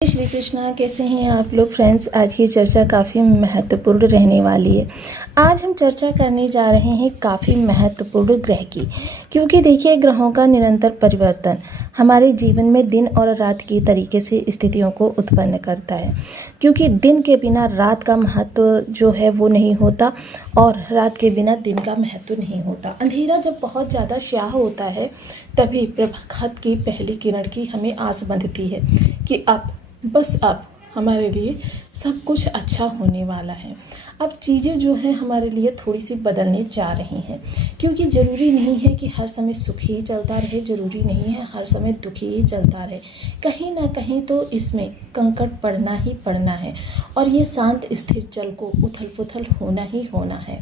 श्री कृष्णा, कैसे हैं आप लोग फ्रेंड्स। आज की चर्चा काफ़ी महत्वपूर्ण रहने वाली है। आज हम चर्चा करने जा रहे हैं काफ़ी महत्वपूर्ण ग्रह की, क्योंकि देखिए ग्रहों का निरंतर परिवर्तन हमारे जीवन में दिन और रात की तरीके से स्थितियों को उत्पन्न करता है। क्योंकि दिन के बिना रात का महत्व जो है वो नहीं होता और रात के बिना दिन का महत्व नहीं होता। अंधेरा जब बहुत ज़्यादा स्याह होता है तभी प्रभात की पहली किरण की हमें आस बंधती है कि अब हमारे लिए सब कुछ अच्छा होने वाला है। अब चीज़ें जो हैं हमारे लिए थोड़ी सी बदलने जा रही हैं, क्योंकि ज़रूरी नहीं है कि हर समय सुख ही चलता रहे, ज़रूरी नहीं है हर समय दुखी ही चलता रहे। कहीं ना कहीं तो इसमें कंकड़ पड़ना ही पड़ना है और ये शांत स्थिर चल को उथल पुथल होना ही होना है।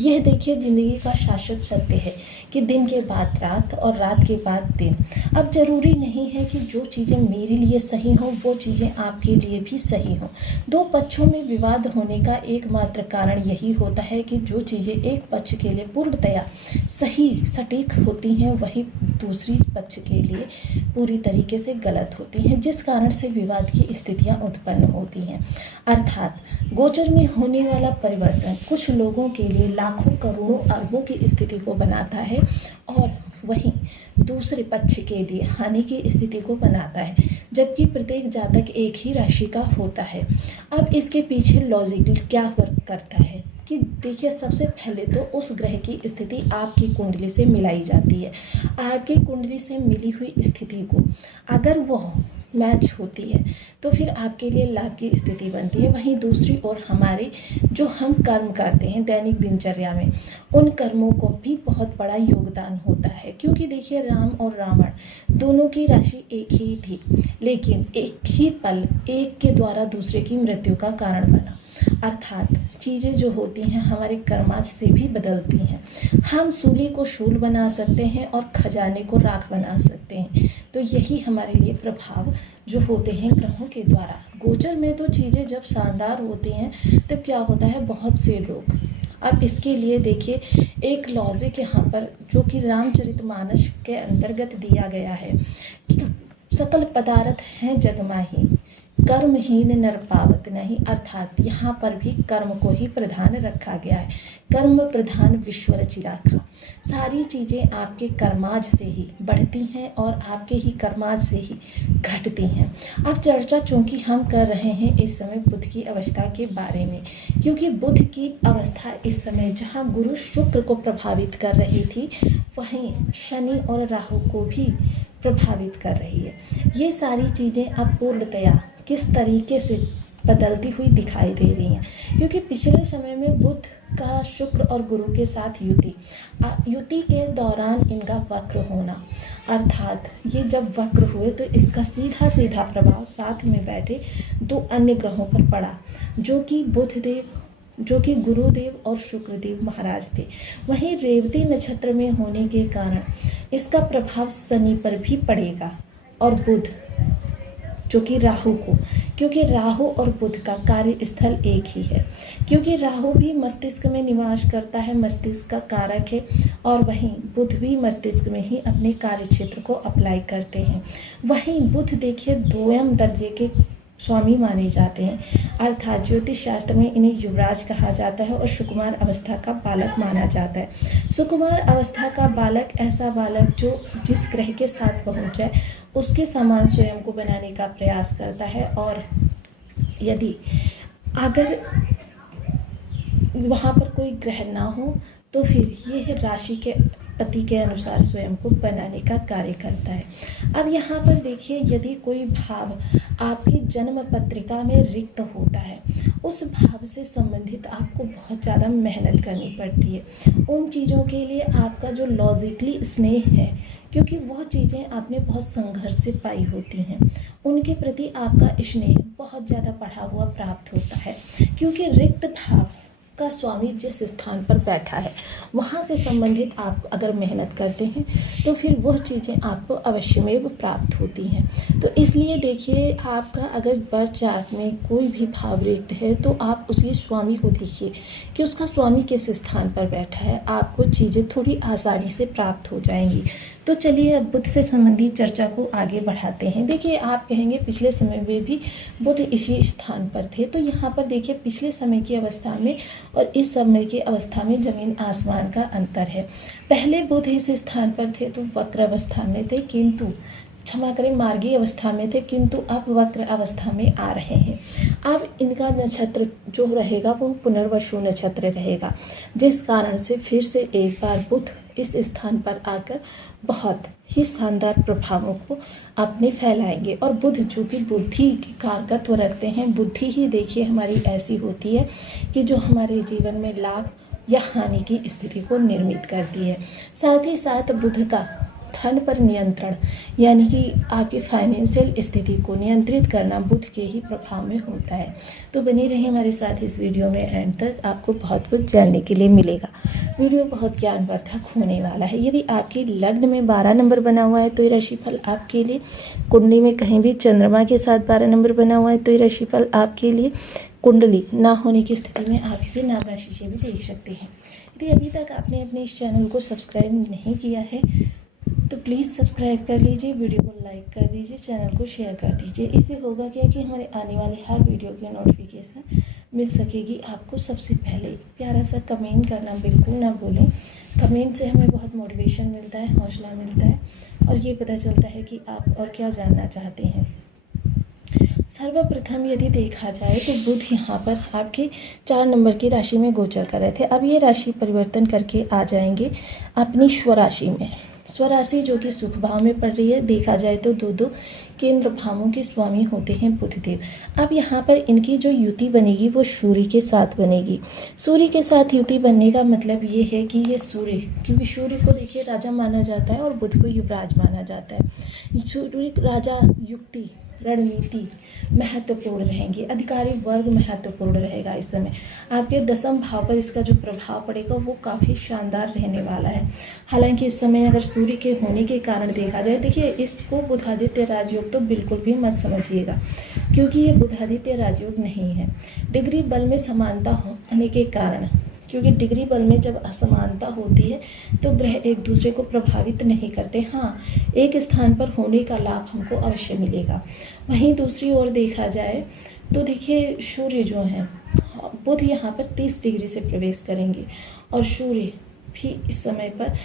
यह देखिए ज़िंदगी का शाश्वत सत्य है कि दिन के बाद रात और रात के बाद दिन। अब ज़रूरी नहीं है कि जो चीज़ें मेरे लिए सही हों वो चीज़ें आपके लिए भी सही हों। दो पक्षों में विवाद होने का एकमात्र कारण यही होता है कि जो चीज़ें एक पक्ष के लिए पूर्णतया सही सटीक होती हैं वही दूसरी पक्ष के लिए पूरी तरीके से गलत होती हैं, जिस कारण से विवाद की स्थितियां उत्पन्न होती हैं। अर्थात गोचर में होने वाला परिवर्तन कुछ लोगों के लिए लाखों करोड़ों अरबों की स्थिति को बनाता है और वहीं दूसरे पक्ष के लिए हानि की स्थिति को बनाता है, जबकि प्रत्येक जातक एक ही राशि का होता है। अब इसके पीछे लॉजिक क्या वर्क करता है कि देखिए सबसे पहले तो उस ग्रह की स्थिति आपकी कुंडली से मिलाई जाती है। आपकी कुंडली से मिली हुई स्थिति को अगर वह मैच होती है तो फिर आपके लिए लाभ की स्थिति बनती है। वहीं दूसरी ओर हमारे जो हम कर्म करते हैं दैनिक दिनचर्या में, उन कर्मों को भी बहुत बड़ा योगदान होता है। क्योंकि देखिए राम और रावण दोनों की राशि एक ही थी, लेकिन एक ही पल एक के द्वारा दूसरे की मृत्यु का कारण बना। अर्थात चीज़ें जो होती हैं हमारे कर्माज से भी बदलती हैं। हम सूली को शूल बना सकते हैं और खजाने को राख बना सकते हैं। तो यही हमारे लिए प्रभाव जो होते हैं ग्रहों के द्वारा। गोचर में तो चीज़ें जब शानदार होती हैं तब क्या होता है, बहुत से लोग, अब इसके लिए देखिए एक लॉजिक यहाँ पर जो कि रामचरितमानस के अंतर्गत दिया गया है कि सकल पदार्थ हैं जगमाही, कर्महीन नर पावत नहीं। अर्थात यहाँ पर भी कर्म को ही प्रधान रखा गया है। कर्म प्रधान विश्व रचि राखा। सारी चीज़ें आपके कर्माज से ही बढ़ती हैं और आपके ही कर्माज से ही घटती हैं। अब चर्चा चूँकि हम कर रहे हैं इस समय बुध की अवस्था के बारे में, क्योंकि बुध की अवस्था इस समय जहाँ गुरु शुक्र को प्रभावित कर रही थी वहीं शनि और राहु को भी प्रभावित कर रही है। ये सारी चीज़ें अब पूर्णतया किस तरीके से बदलती हुई दिखाई दे रही हैं, क्योंकि पिछले समय में बुध का शुक्र और गुरु के साथ युति के दौरान इनका वक्र होना, अर्थात ये जब वक्र हुए तो इसका सीधा सीधा प्रभाव साथ में बैठे दो अन्य ग्रहों पर पड़ा, जो कि बुधदेव, जो कि गुरुदेव और शुक्रदेव महाराज थे। वहीं रेवती नक्षत्र में होने के कारण इसका प्रभाव शनि पर भी पड़ेगा और बुध जो कि राहु को, क्योंकि राहु और बुध का कार्य स्थल एक ही है, क्योंकि राहु भी मस्तिष्क में निवास करता है, मस्तिष्क का कारक है, और वहीं बुध भी मस्तिष्क में ही अपने कार्य क्षेत्र को अप्लाई करते हैं। वहीं बुध देखिए द्वयम दर्जे के स्वामी माने जाते हैं, अर्थात ज्योतिष शास्त्र में इन्हें युवराज कहा जाता है और सुकुमार अवस्था का बालक माना जाता है। सुकुमार अवस्था का बालक ऐसा बालक जो जिस ग्रह के साथ पहुंच जाए उसके समान स्वयं को बनाने का प्रयास करता है, और यदि अगर वहाँ पर कोई ग्रह ना हो तो फिर यह राशि के पति के अनुसार स्वयं को बनाने का कार्य करता है। अब यहाँ पर देखिए यदि कोई भाव आपकी जन्म पत्रिका में रिक्त होता है, उस भाव से संबंधित आपको बहुत ज़्यादा मेहनत करनी पड़ती है। उन चीज़ों के लिए आपका जो लॉजिकली स्नेह है, क्योंकि वह चीज़ें आपने बहुत संघर्ष से पाई होती हैं, उनके प्रति आपका स्नेह बहुत ज़्यादा बढ़ा हुआ प्राप्त होता है। क्योंकि रिक्त भाव का स्वामी जिस स्थान पर बैठा है वहाँ से संबंधित आप अगर मेहनत करते हैं तो फिर वह चीज़ें आपको अवश्यमेव प्राप्त होती हैं। तो इसलिए देखिए आपका अगर बर्थ चार्ट में कोई भी भाव रिक्त है तो आप उसी स्वामी को देखिए कि उसका स्वामी किस स्थान पर बैठा है, आपको चीज़ें थोड़ी आसानी से प्राप्त हो जाएंगी। तो चलिए अब बुध से संबंधित चर्चा को आगे बढ़ाते हैं। देखिए आप कहेंगे पिछले समय में भी बुध इसी स्थान पर थे, तो यहाँ पर देखिए पिछले समय की अवस्था में और इस समय की अवस्था में ज़मीन आसमान का अंतर है। पहले बुध इस स्थान पर थे तो वक्र अवस्था में थे, किंतु क्षमा करें मार्गी अवस्था में थे, किंतु अब वक्र अवस्था में आ रहे हैं। अब इनका नक्षत्र जो रहेगा वो पुनर्वसु नक्षत्र रहेगा, जिस कारण से फिर से एक बार बुध इस स्थान पर आकर बहुत ही शानदार प्रभावों को अपने फैलाएंगे। और बुध जो कि बुद्धि की कारकत्व रखते हैं, बुद्धि ही देखिए हमारी ऐसी होती है कि जो हमारे जीवन में लाभ या हानि की स्थिति को निर्मित करती है। साथ ही साथ बुध का धन पर नियंत्रण यानी कि आपकी फाइनेंशियल स्थिति को नियंत्रित करना बुध के ही प्रभाव में होता है। तो बने रहिए हमारे साथ इस वीडियो में, एंड तक आपको बहुत कुछ जानने के लिए मिलेगा। वीडियो बहुत ज्ञानवर्धक होने वाला है। यदि आपके लग्न में 12 नंबर बना हुआ है तो ये राशिफल आपके लिए, कुंडली में कहीं भी चंद्रमा के साथ 12 नंबर बना हुआ है तो ये राशिफल आपके लिए, कुंडली ना होने की स्थिति में आप इसे नाम राशि से भी देख सकते हैं। यदि अभी तक आपने अपने इस चैनल को सब्सक्राइब नहीं किया है तो प्लीज़ सब्सक्राइब कर लीजिए, वीडियो को लाइक कर दीजिए, चैनल को शेयर कर दीजिए। इससे होगा क्या कि हमारे आने वाले हर वीडियो की नोटिफिकेशन मिल सकेगी आपको सबसे पहले। प्यारा सा कमेंट करना बिल्कुल ना भूलें। कमेंट से हमें बहुत मोटिवेशन मिलता है, हौसला मिलता है और ये पता चलता है कि आप और क्या जानना चाहते हैं। सर्वप्रथम यदि देखा जाए तो बुध यहाँ पर आपके 4 नंबर की राशि में गोचर कर रहे थे। अब ये राशि परिवर्तन करके आ जाएंगे अपनी स्वराशि में। स्वराशि जो कि सुख भाव में पड़ रही है। देखा जाए तो दो केंद्र भावों के स्वामी होते हैं बुधदेव। अब यहाँ पर इनकी जो युति बनेगी वो सूर्य के साथ बनेगी। सूर्य के साथ युति बनने का मतलब ये है कि ये सूर्य, क्योंकि सूर्य को देखिए राजा माना जाता है और बुध को युवराज माना जाता है। सूर्य राजा, युक्ति, रणनीति महत्वपूर्ण रहेंगी, अधिकारी वर्ग महत्वपूर्ण रहेगा। इस समय आपके 10वें भाव पर इसका जो प्रभाव पड़ेगा वो काफ़ी शानदार रहने वाला है। हालांकि इस समय अगर सूर्य के होने के कारण देखा जाए, देखिए इसको बुधादित्य राजयोग तो बिल्कुल भी मत समझिएगा, क्योंकि ये बुधादित्य राजयोग नहीं है। डिग्री बल में समानता होने के कारण, क्योंकि डिग्री बल में जब असमानता होती है तो ग्रह एक दूसरे को प्रभावित नहीं करते। हाँ, एक स्थान पर होने का लाभ हमको अवश्य मिलेगा। वहीं दूसरी ओर देखा जाए तो देखिए सूर्य जो हैं, बुध यहाँ पर 30 डिग्री से प्रवेश करेंगे और सूर्य भी इस समय पर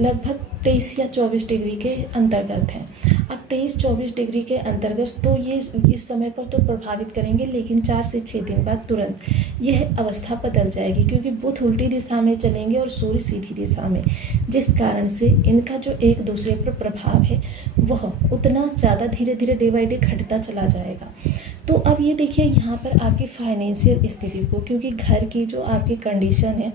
लगभग 23 या 24 डिग्री के अंतर्गत हैं। अब 23-24 डिग्री के अंतर्गत तो ये इस समय पर तो प्रभावित करेंगे, लेकिन 4 से 6 दिन बाद तुरंत यह अवस्था बदल जाएगी, क्योंकि बुध उल्टी दिशा में चलेंगे और सूर्य सीधी दिशा में, जिस कारण से इनका जो एक दूसरे पर प्रभाव है वह उतना ज़्यादा धीरे धीरे डे बाई डे घटता चला जाएगा। तो अब ये देखिए यहाँ पर आपकी फाइनेंशियल स्थिति को, क्योंकि घर की जो आपकी कंडीशन है,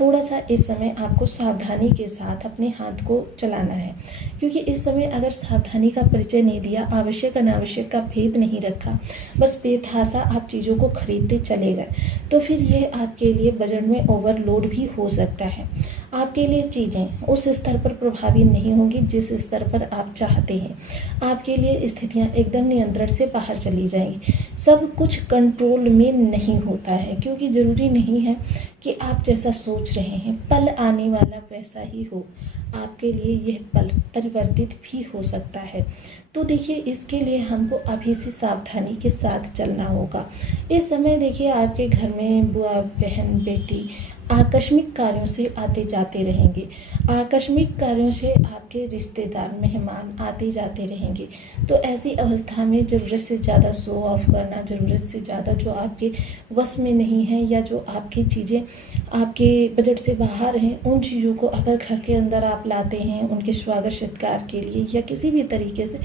थोड़ा सा इस समय आपको सावधानी के साथ अपने हाथ को चलाना है, क्योंकि इस समय अगर सावधानी का परिचय नहीं दिया, आवश्यक अनावश्यक का भेद नहीं रखा, बस बेतहासा आप चीज़ों को खरीदते चले गए, तो फिर यह आपके लिए बजट में ओवरलोड भी हो सकता है। आपके लिए चीज़ें उस स्तर पर प्रभावी नहीं होंगी जिस स्तर पर आप चाहते हैं। आपके लिए स्थितियां एकदम नियंत्रण से बाहर चली जाएंगी। सब कुछ कंट्रोल में नहीं होता है, क्योंकि ज़रूरी नहीं है कि आप जैसा सोच रहे हैं पल आने वाला वैसा ही हो। आपके लिए यह पल परिवर्तित भी हो सकता है। तो देखिए इसके लिए हमको अभी से सावधानी के साथ चलना होगा। इस समय देखिए आपके घर में बुआ, बहन, बेटी आकस्मिक कार्यों से आते जाते रहेंगे। आकस्मिक कार्यों से आपके रिश्तेदार, मेहमान आते जाते रहेंगे। तो ऐसी अवस्था में ज़रूरत से ज़्यादा शो ऑफ करना, ज़रूरत से ज़्यादा जो आपके वश में नहीं है या जो आपकी चीज़ें आपके बजट से बाहर हैं, उन चीज़ों को अगर घर के अंदर आप लाते हैं उनके स्वागत सत्कार के लिए या किसी भी तरीके से,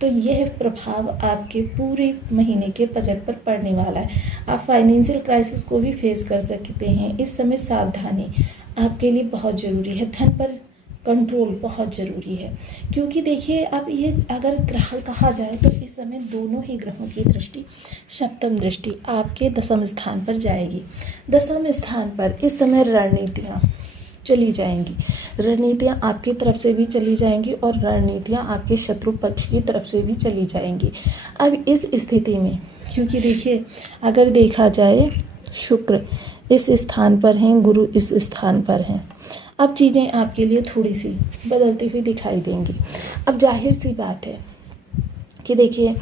तो यह प्रभाव आपके पूरे महीने के बजट पर पड़ने वाला है। आप फाइनेंशियल क्राइसिस को भी फेस कर सकते हैं। इस समय सावधानी आपके लिए बहुत ज़रूरी है। धन पर कंट्रोल बहुत ज़रूरी है, क्योंकि देखिए अब ये अगर ग्रह कहा जाए तो इस समय दोनों ही ग्रहों की दृष्टि, सप्तम दृष्टि आपके 10वें स्थान पर जाएगी। 10वें स्थान पर इस समय रणनीतियाँ चली जाएंगी। रणनीतियाँ आपकी तरफ से भी चली जाएंगी और रणनीतियाँ आपके शत्रु पक्ष की तरफ से भी चली जाएंगी। अब इस स्थिति में, क्योंकि देखिए अगर देखा जाए शुक्र इस स्थान पर हैं, गुरु इस स्थान पर हैं। अब चीज़ें आपके लिए थोड़ी सी बदलती हुई दिखाई देंगी। अब जाहिर सी बात है कि देखिए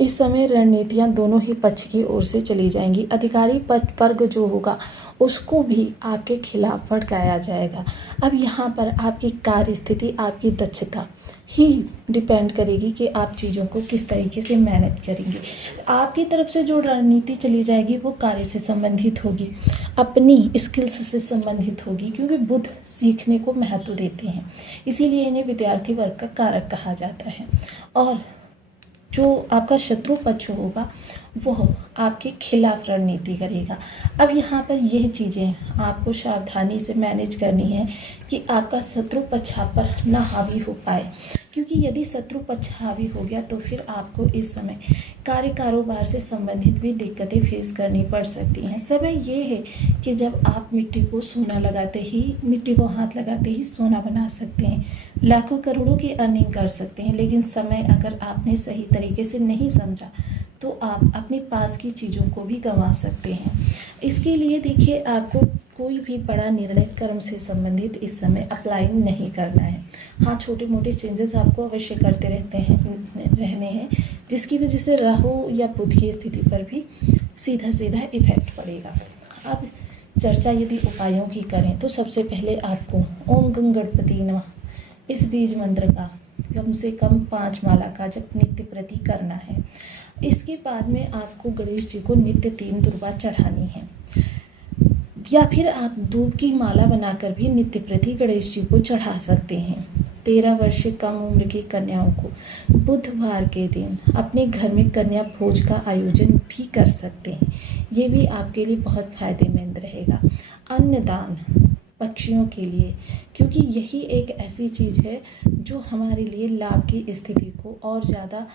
इस समय रणनीतियाँ दोनों ही पक्ष की ओर से चली जाएंगी। अधिकारी वर्ग जो होगा उसको भी आपके खिलाफ भड़काया जाएगा। अब यहाँ पर आपकी कार्य स्थिति, आपकी दक्षता ही डिपेंड करेगी कि आप चीज़ों को किस तरीके से मैनेज करेंगे। आपकी तरफ से जो रणनीति चली जाएगी वो कार्य से संबंधित होगी, अपनी स्किल्स से संबंधित होगी, क्योंकि बुध सीखने को महत्व देते हैं, इसीलिए इन्हें विद्यार्थी वर्ग का कारक कहा जाता है। और जो आपका शत्रु पक्ष होगा वह आपके खिलाफ रणनीति करेगा। अब यहाँ पर यह चीज़ें आपको सावधानी से मैनेज करनी है कि आपका शत्रु पक्ष आप पर ना हावी हो पाए, क्योंकि यदि शत्रु पक्ष हावी हो गया तो फिर आपको इस समय कार्य कारोबार से संबंधित भी दिक्कतें फेस करनी पड़ सकती हैं। समय ये है कि जब आप मिट्टी को हाथ लगाते ही सोना बना सकते हैं, लाखों करोड़ों की अर्निंग कर सकते हैं, लेकिन समय अगर आपने सही तरीके से नहीं समझा तो आप अपने पास की चीज़ों को भी गंवा सकते हैं। इसके लिए देखिए आपको कोई भी बड़ा निर्णय कर्म से संबंधित इस समय अप्लाई नहीं करना है। हाँ, छोटे मोटे चेंजेस आपको अवश्य करते रहने हैं, जिसकी वजह से राहु या बुध की स्थिति पर भी सीधा इफेक्ट पड़ेगा। अब चर्चा यदि उपायों की करें तो सबसे पहले आपको ओम गं गणपति नमः इस बीज मंत्र का कम से कम 5 माला का जप नित्य प्रति करना है। इसके बाद में आपको गणेश जी को नित्य 3 दुर्वा चढ़ानी है, या फिर आप दूब की माला बनाकर भी नित्य प्रति गणेश जी को चढ़ा सकते हैं। 13 वर्ष से कम उम्र की कन्याओं को बुधवार के दिन अपने घर में कन्या भोज का आयोजन भी कर सकते हैं, ये भी आपके लिए बहुत फायदेमंद रहेगा। अन्नदान पक्षियों के लिए, क्योंकि यही एक ऐसी चीज़ है जो हमारे लिए लाभ की स्थिति को और ज़्यादा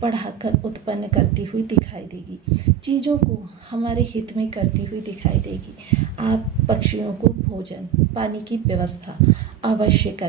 बढ़ाकर उत्पन्न करती हुई दिखाई देगी, चीज़ों को हमारे हित में करती हुई दिखाई देगी। आप पक्षियों को भोजन पानी की व्यवस्था अवश्य करें।